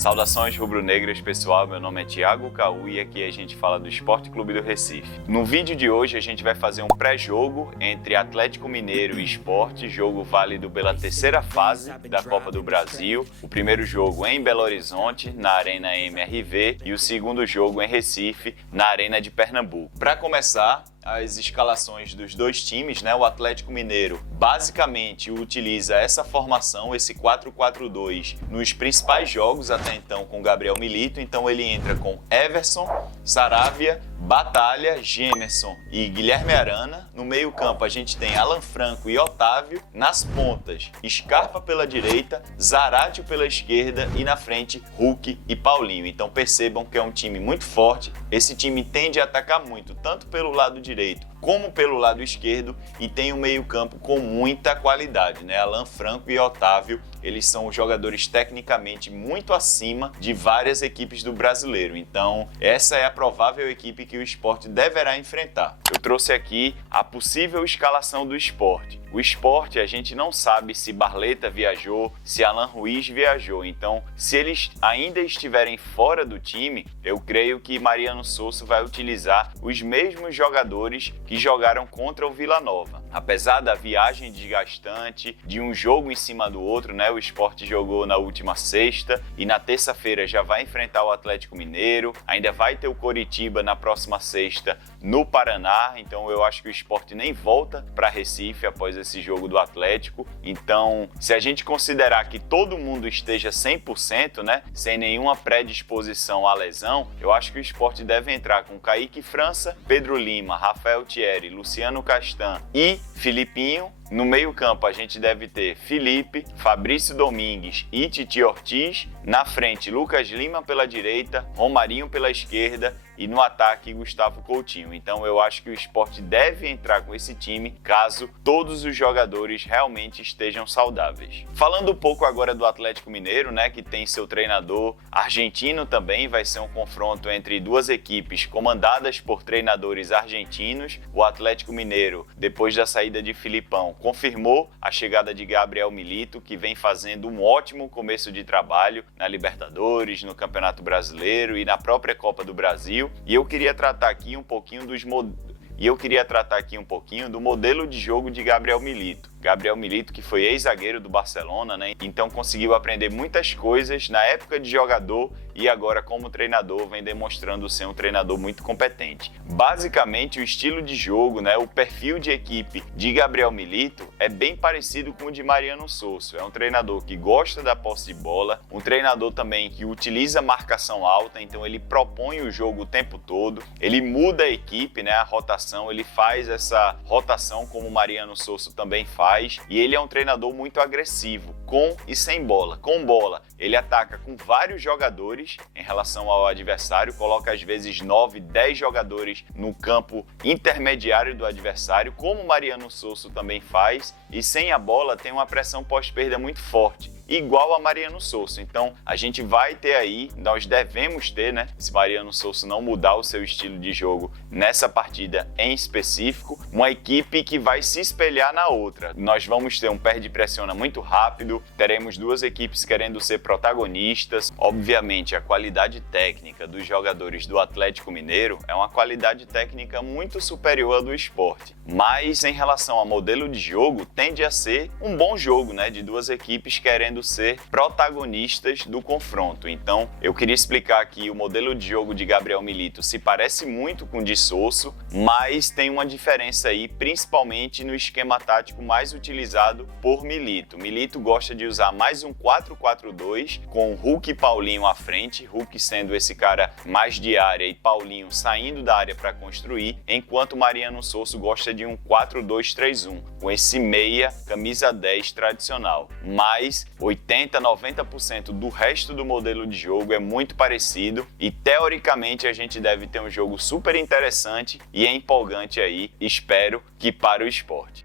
Saudações rubro-negras, pessoal, meu nome é Thiago Caú e aqui a gente fala do Esporte Clube do Recife. No vídeo de hoje a gente vai fazer um pré-jogo entre Atlético Mineiro e Sport, jogo válido pela terceira fase da Copa do Brasil. O primeiro jogo em Belo Horizonte, na Arena MRV, e o segundo jogo em Recife, na Arena de Pernambuco. Para começar, as escalações dos dois times, né? O Atlético Mineiro basicamente utiliza essa formação, esse 4-4-2, nos principais jogos até então com Gabriel Milito. Então ele entra com Everson, Saravia, Batalha, Gemerson e Guilherme Arana. No meio campo a gente tem Alan Franco e Otávio. Nas pontas, Scarpa pela direita, Zaratio pela esquerda e na frente Hulk e Paulinho. Então percebam que é um time muito forte. Esse time tende a atacar muito, tanto pelo lado direito como pelo lado esquerdo, e tem um meio-campo com muita qualidade, né? Alan Franco e Otávio, eles são os jogadores tecnicamente muito acima de várias equipes do brasileiro. Então, essa é a provável equipe que o Sport deverá enfrentar. Eu trouxe aqui a possível escalação do Sport. O Sport, a gente não sabe se Barleta viajou, se Alan Ruiz viajou. Então, se eles ainda estiverem fora do time, eu creio que Mariano Sosso vai utilizar os mesmos jogadores que jogaram contra o Vila Nova. Apesar da viagem desgastante, de um jogo em cima do outro, né? O Sport jogou na última sexta e na terça-feira já vai enfrentar o Atlético Mineiro. Ainda vai ter o Coritiba na próxima sexta no Paraná. Então eu acho que o Sport nem volta para Recife após esse jogo do Atlético. Então, se a gente considerar que todo mundo esteja 100%, né? Sem nenhuma predisposição à lesão, eu acho que o Sport deve entrar com Kaique França, Pedro Lima, Rafael Thierry, Luciano Castan e Filipinho. No meio-campo a gente deve ter Felipe, Fabrício Domingues e Titi Ortiz. Na frente, Lucas Lima pela direita, Romarinho pela esquerda e no ataque, Gustavo Coutinho. Então eu acho que o Sport deve entrar com esse time caso todos os jogadores realmente estejam saudáveis. Falando um pouco agora do Atlético Mineiro, né, que tem seu treinador argentino também, vai ser um confronto entre duas equipes comandadas por treinadores argentinos. O Atlético Mineiro, depois da saída de Filipão, confirmou a chegada de Gabriel Milito, que vem fazendo um ótimo começo de trabalho na Libertadores, no Campeonato Brasileiro e na própria Copa do Brasil. E eu queria tratar aqui um pouquinho do modelo de jogo de Gabriel Milito. Gabriel Milito, que foi ex-zagueiro do Barcelona, né? Então conseguiu aprender muitas coisas na época de jogador e agora como treinador vem demonstrando ser um treinador muito competente. Basicamente o estilo de jogo, né? O perfil de equipe de Gabriel Milito é bem parecido com o de Mariano Sosso. É um treinador que gosta da posse de bola, um treinador também que utiliza marcação alta, então ele propõe o jogo o tempo todo, ele muda a equipe, né? A rotação, ele faz essa rotação como o Mariano Sosso também faz. E ele é um treinador muito agressivo, com e sem bola. Com bola, ele ataca com vários jogadores em relação ao adversário, coloca às vezes 9, 10 jogadores no campo intermediário do adversário, como o Mariano Sosso também faz, e sem a bola tem uma pressão pós-perda muito forte, igual a Mariano Sosso. Então a gente vai ter aí, nós devemos ter, né, se Mariano Sosso não mudar o seu estilo de jogo nessa partida em específico, uma equipe que vai se espelhar na outra. Nós vamos ter um perde-pressiona muito rápido, teremos duas equipes querendo ser protagonistas. Obviamente a qualidade técnica dos jogadores do Atlético Mineiro é uma qualidade técnica muito superior à do Sport, mas em relação ao modelo de jogo tende a ser um bom jogo, né, de duas equipes querendo ser protagonistas do confronto. Então eu queria explicar aqui o modelo de jogo de Gabriel Milito se parece muito com o de Sosso, mas tem uma diferença aí, principalmente no esquema tático mais utilizado por Milito. Milito gosta de usar mais um 4-4-2 com Hulk e Paulinho à frente, Hulk sendo esse cara mais de área e Paulinho saindo da área para construir, enquanto Mariano Sosso gosta de um 4-2-3-1 com esse meia camisa 10 tradicional. Mas 80-90% do resto do modelo de jogo é muito parecido e teoricamente a gente deve ter um jogo super interessante e empolgante aí, espero que para o Sport.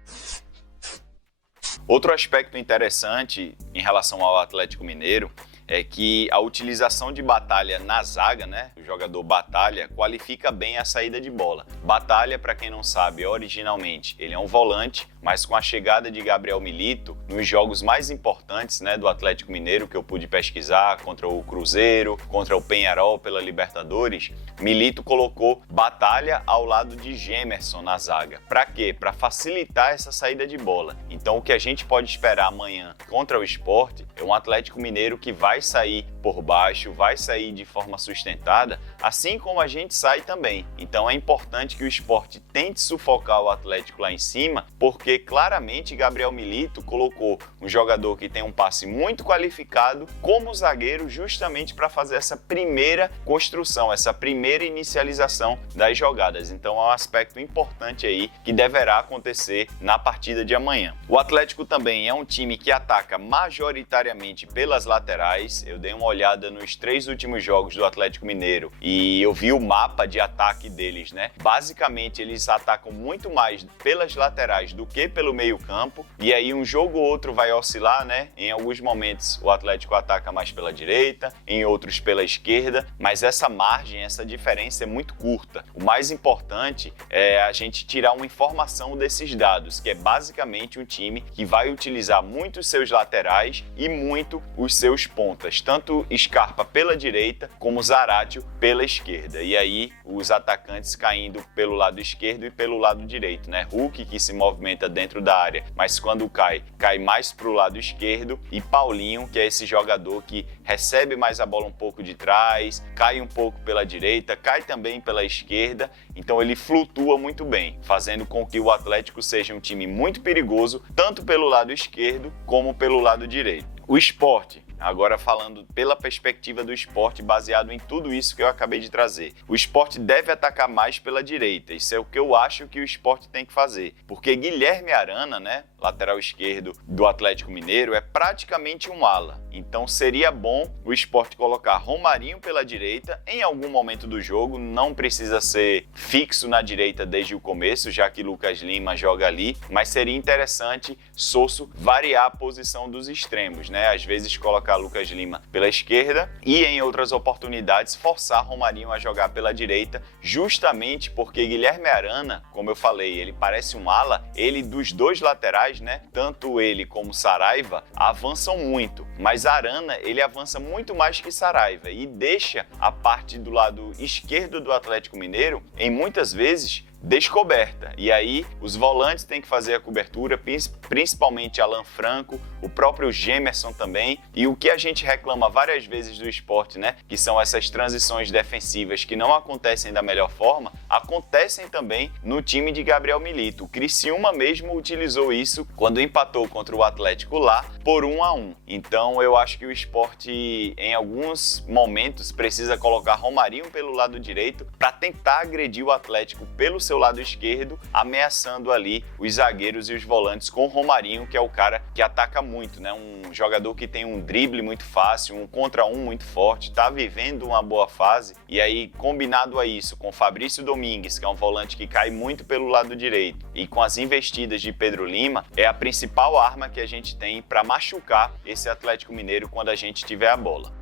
Outro aspecto interessante em relação ao Atlético Mineiro é que a utilização de Batalha na zaga, né? O jogador Batalha qualifica bem a saída de bola. Batalha, para quem não sabe, originalmente ele é um volante, mas com a chegada de Gabriel Milito, nos jogos mais importantes, né, do Atlético Mineiro, que eu pude pesquisar, contra o Cruzeiro, contra o Peñarol pela Libertadores, Milito colocou Batalha ao lado de Gemerson na zaga. Para quê? Para facilitar essa saída de bola. Então o que a gente pode esperar amanhã contra o Sport é um Atlético Mineiro que vai sair por baixo, vai sair de forma sustentada, assim como a gente sai também. Então é importante que o Sport tente sufocar o Atlético lá em cima, porque claramente Gabriel Milito colocou um jogador que tem um passe muito qualificado como zagueiro, justamente para fazer essa primeira construção, essa primeira inicialização das jogadas. Então é um aspecto importante aí que deverá acontecer na partida de amanhã. O Atlético também é um time que ataca majoritariamente pelas laterais. Eu dei uma olhada nos 3 últimos jogos do Atlético Mineiro e eu vi o mapa de ataque deles, né? Basicamente eles atacam muito mais pelas laterais do que pelo meio-campo, e aí um jogo ou outro vai oscilar, né? Em alguns momentos o Atlético ataca mais pela direita, em outros pela esquerda, mas essa margem, essa diferença é muito curta. O mais importante é a gente tirar uma informação desses dados, que é basicamente um time que vai utilizar muito os seus laterais e muito os seus pontas, tanto Scarpa pela direita como Zaratio pela esquerda. E aí os atacantes caindo pelo lado esquerdo e pelo lado direito, né? Hulk, que se movimenta dentro da área, mas quando cai mais para o lado esquerdo, e Paulinho, que é esse jogador que recebe mais a bola um pouco de trás, cai um pouco pela direita, cai também pela esquerda, então ele flutua muito bem, fazendo com que o Atlético seja um time muito perigoso, tanto pelo lado esquerdo como pelo lado direito. O Sport, agora falando pela perspectiva do Sport, baseado em tudo isso que eu acabei de trazer. O Sport deve atacar mais pela direita, isso é o que eu acho que o Sport tem que fazer, porque Guilherme Arana, né, lateral esquerdo do Atlético Mineiro, é praticamente um ala. Então seria bom o Sport colocar Romarinho pela direita em algum momento do jogo, não precisa ser fixo na direita desde o começo, já que Lucas Lima joga ali, mas seria interessante Sosso variar a posição dos extremos, né? Às vezes colocar Lucas Lima pela esquerda e em outras oportunidades forçar Romarinho a jogar pela direita, justamente porque Guilherme Arana, como eu falei, ele parece um ala, ele dos dois laterais, né? Tanto ele como Saraiva avançam muito, mas Arana ele avança muito mais que Saraiva e deixa a parte do lado esquerdo do Atlético Mineiro em muitas vezes descoberta. E aí os volantes têm que fazer a cobertura, principalmente Alan Franco, o próprio Gemerson também. E o que a gente reclama várias vezes do Sport, né, que são essas transições defensivas que não acontecem da melhor forma, acontecem também no time de Gabriel Milito. O Criciúma mesmo utilizou isso quando empatou contra o Atlético lá por 1-1. Então eu acho que o Sport em alguns momentos precisa colocar Romarinho pelo lado direito para tentar agredir o Atlético pelo seu lado esquerdo, ameaçando ali os zagueiros e os volantes com Romarinho, que é o cara que ataca muito, né? Um jogador que tem um drible muito fácil, um contra um muito forte, tá vivendo uma boa fase. E aí, combinado a isso com Fabrício Domingues, que é um volante que cai muito pelo lado direito, e com as investidas de Pedro Lima, é a principal arma que a gente tem para machucar esse Atlético Mineiro quando a gente tiver a bola.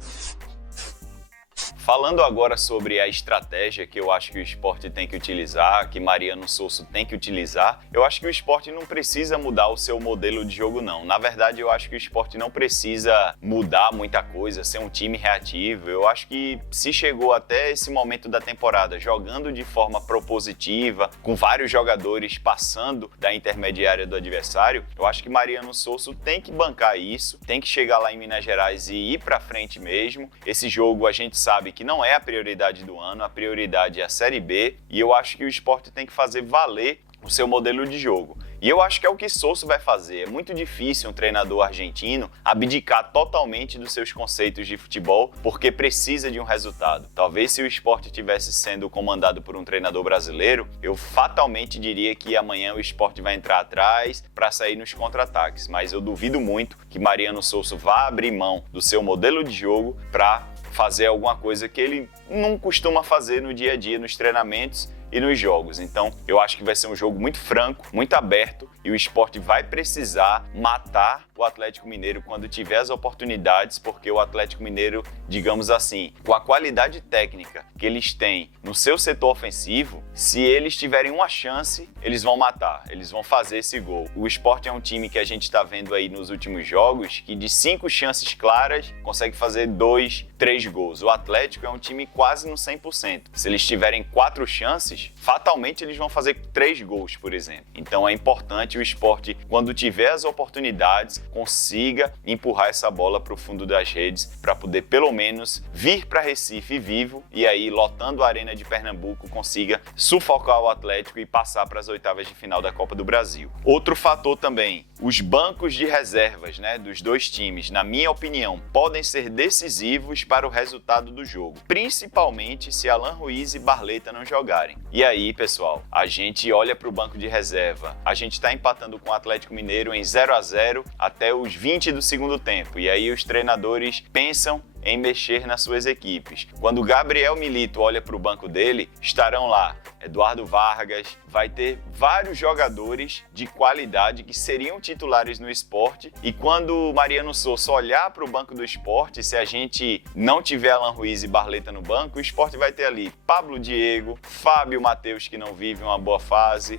Falando agora sobre a estratégia que eu acho que o Sport tem que utilizar, que Mariano Sosso tem que utilizar, eu acho que o Sport não precisa mudar o seu modelo de jogo, não. Na verdade, eu acho que o Sport não precisa mudar muita coisa, ser um time reativo. Eu acho que se chegou até esse momento da temporada jogando de forma propositiva, com vários jogadores passando da intermediária do adversário, eu acho que Mariano Sosso tem que bancar isso, tem que chegar lá em Minas Gerais e ir pra frente mesmo. Esse jogo a gente sabe que não é a prioridade do ano, a prioridade é a Série B, e eu acho que o Sport tem que fazer valer o seu modelo de jogo. E eu acho que é o que Sosso vai fazer. É muito difícil um treinador argentino abdicar totalmente dos seus conceitos de futebol porque precisa de um resultado. Talvez se o Sport estivesse sendo comandado por um treinador brasileiro, eu fatalmente diria que amanhã o Sport vai entrar atrás para sair nos contra-ataques, mas eu duvido muito que Mariano Sosso vá abrir mão do seu modelo de jogo para fazer alguma coisa que ele não costuma fazer no dia a dia, nos treinamentos e nos jogos. Então, eu acho que vai ser um jogo muito franco, muito aberto, e o Sport vai precisar matar o Atlético Mineiro quando tiver as oportunidades, porque o Atlético Mineiro, digamos assim, com a qualidade técnica que eles têm no seu setor ofensivo, se eles tiverem uma chance, eles vão matar, eles vão fazer esse gol. O Sport é um time que a gente está vendo aí nos últimos jogos, que de 5 chances claras, consegue fazer 2, 3 gols. O Atlético é um time quase no 100%. Se eles tiverem 4 chances, fatalmente eles vão fazer 3 gols, por exemplo. Então é importante o Sport, quando tiver as oportunidades, consiga empurrar essa bola para o fundo das redes, para poder pelo menos vir para Recife vivo e aí, lotando a Arena de Pernambuco, consiga sufocar o Atlético e passar para as oitavas de final da Copa do Brasil. Outro fator também, os bancos de reservas, dos dois times, na minha opinião, podem ser decisivos para o resultado do jogo, principalmente se Alan Ruiz e Barleta não jogarem. E aí, pessoal, a gente olha para o banco de reserva, a gente está empatando com o Atlético Mineiro em 0-0 até os 20 do segundo tempo, e aí os treinadores pensam em mexer nas suas equipes. Quando o Gabriel Milito olha para o banco dele, estarão lá Eduardo Vargas, vai ter vários jogadores de qualidade que seriam titulares no Sport, e quando o Mariano Souza olhar para o banco do Sport, se a gente não tiver Alan Ruiz e Barleta no banco, o Sport vai ter ali Pablo Diego, Fábio Matheus, que não vive uma boa fase,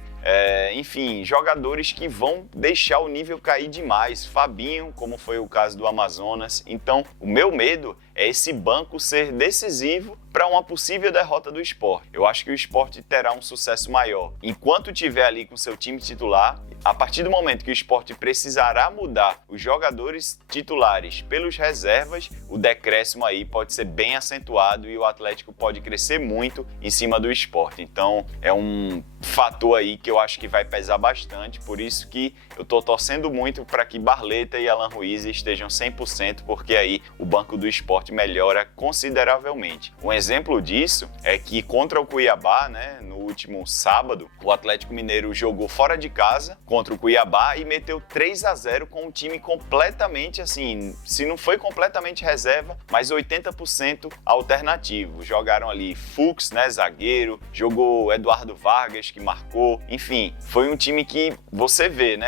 enfim, jogadores que vão deixar o nível cair demais, Fabinho, como foi o caso do Amazonas. Então, o meu medo é esse banco ser decisivo para uma possível derrota do Sport. Eu acho que o Sport terá um sucesso maior enquanto tiver ali com seu time titular. A partir do momento que o Sport precisará mudar os jogadores titulares pelos reservas, o decréscimo aí pode ser bem acentuado e o Atlético pode crescer muito em cima do Sport. Então é um fator aí que eu acho que vai pesar bastante, por isso que eu estou torcendo muito para que Barleta e Alan Ruiz estejam 100%, porque aí o banco do Sport melhora consideravelmente. Um exemplo disso é que contra o Cuiabá, no último sábado, o Atlético Mineiro jogou fora de casa contra o Cuiabá e meteu 3-0 com um time completamente assim, se não foi completamente reserva, mas 80% alternativo. Jogaram ali Fux, zagueiro, jogou Eduardo Vargas, que marcou, enfim, foi um time que você vê,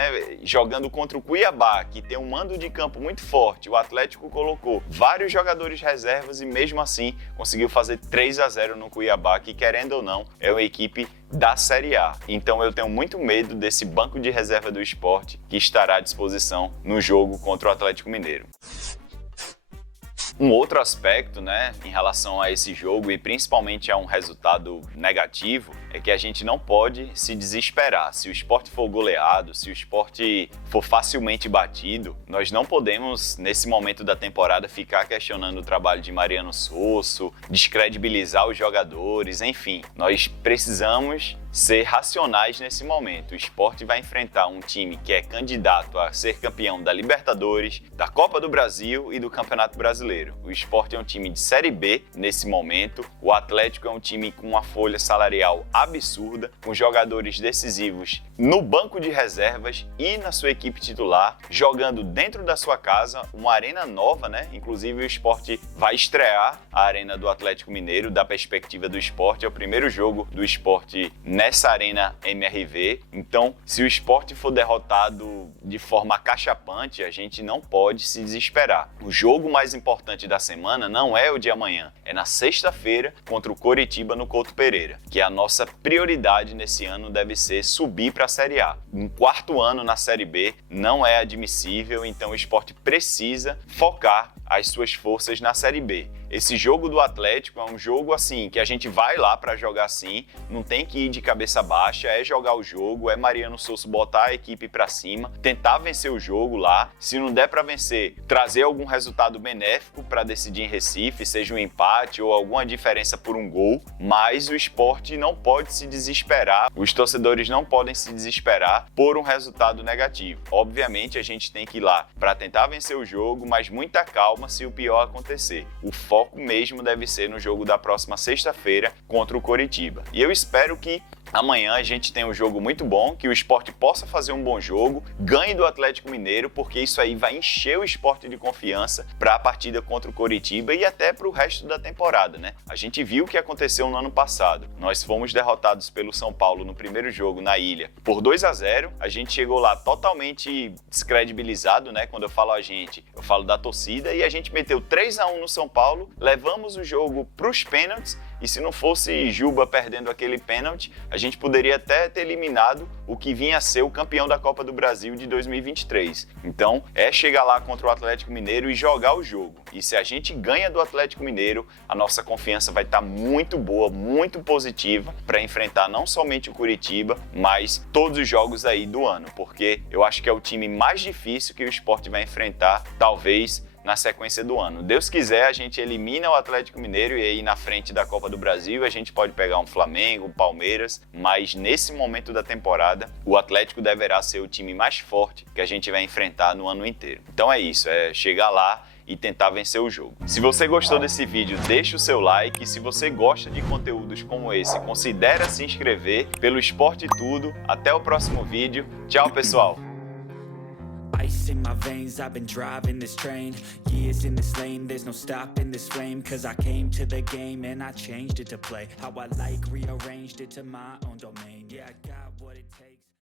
jogando contra o Cuiabá, que tem um mando de campo muito forte, o Atlético colocou vários jogadores reservas e mesmo assim conseguiu fazer 3-0 no Cuiabá, que querendo ou não, é uma equipe da Série A. Então eu tenho muito medo desse banco de reserva do Sport que estará à disposição no jogo contra o Atlético Mineiro. Um outro aspecto, em relação a esse jogo e principalmente a um resultado negativo, é que a gente não pode se desesperar. Se o Sport for goleado, se o Sport for facilmente batido, nós não podemos, nesse momento da temporada, ficar questionando o trabalho de Mariano Souza, descredibilizar os jogadores, enfim. Nós precisamos ser racionais nesse momento. O Sport vai enfrentar um time que é candidato a ser campeão da Libertadores, da Copa do Brasil e do Campeonato Brasileiro. O Sport é um time de Série B nesse momento. O Atlético é um time com uma folha salarial absurda, com jogadores decisivos no banco de reservas e na sua equipe titular, jogando dentro da sua casa, uma arena nova, Inclusive o Sport vai estrear a arena do Atlético Mineiro, da perspectiva do Sport. É o primeiro jogo do Sport nessa arena MRV. Então, se o Sport for derrotado de forma acachapante, a gente não pode se desesperar. O jogo mais importante da semana não é o de amanhã, é na sexta-feira contra o Coritiba no Couto Pereira, que a nossa prioridade nesse ano deve ser subir para a Série A. Um quarto ano na Série B não é admissível, então o Sport precisa focar as suas forças na Série B. Esse jogo do Atlético é um jogo assim, que a gente vai lá para jogar assim, não tem que ir de cabeça baixa, é jogar o jogo, é Mariano Souza botar a equipe para cima, tentar vencer o jogo lá, se não der para vencer, trazer algum resultado benéfico para decidir em Recife, seja um empate ou alguma diferença por um gol, mas o Sport não pode se desesperar, os torcedores não podem se desesperar por um resultado negativo. Obviamente a gente tem que ir lá para tentar vencer o jogo, mas muita calma se o pior acontecer. O foco mesmo deve ser no jogo da próxima sexta-feira contra o Coritiba. E eu espero que amanhã a gente tem um jogo muito bom, que o Sport possa fazer um bom jogo, ganhe do Atlético Mineiro, porque isso aí vai encher o Sport de confiança para a partida contra o Coritiba e até para o resto da temporada, né? A gente viu o que aconteceu no ano passado. Nós fomos derrotados pelo São Paulo no primeiro jogo na Ilha por 2-0. A gente chegou lá totalmente descredibilizado, né? Quando eu falo a gente, eu falo da torcida, e a gente meteu 3-1 no São Paulo, levamos o jogo para os pênaltis. E se não fosse Juba perdendo aquele pênalti, a gente poderia até ter eliminado o que vinha a ser o campeão da Copa do Brasil de 2023. Então, é chegar lá contra o Atlético Mineiro e jogar o jogo. E se a gente ganha do Atlético Mineiro, a nossa confiança vai estar muito boa, muito positiva para enfrentar não somente o Coritiba, mas todos os jogos aí do ano, porque eu acho que é o time mais difícil que o Sport vai enfrentar, talvez na sequência do ano. Deus quiser, a gente elimina o Atlético Mineiro e aí na frente da Copa do Brasil a gente pode pegar um Flamengo, um Palmeiras, mas nesse momento da temporada o Atlético deverá ser o time mais forte que a gente vai enfrentar no ano inteiro. Então é isso, é chegar lá e tentar vencer o jogo. Se você gostou desse vídeo, deixa o seu like. E se você gosta de conteúdos como esse, considere se inscrever pelo Esporte Tudo. Até o próximo vídeo. Tchau, pessoal! Ice in my veins, I've been driving this train. Years in this lane, there's no stopping this flame. Cause I came to the game and I changed it to play how I like, rearranged it to my own domain. Yeah, I got what it takes.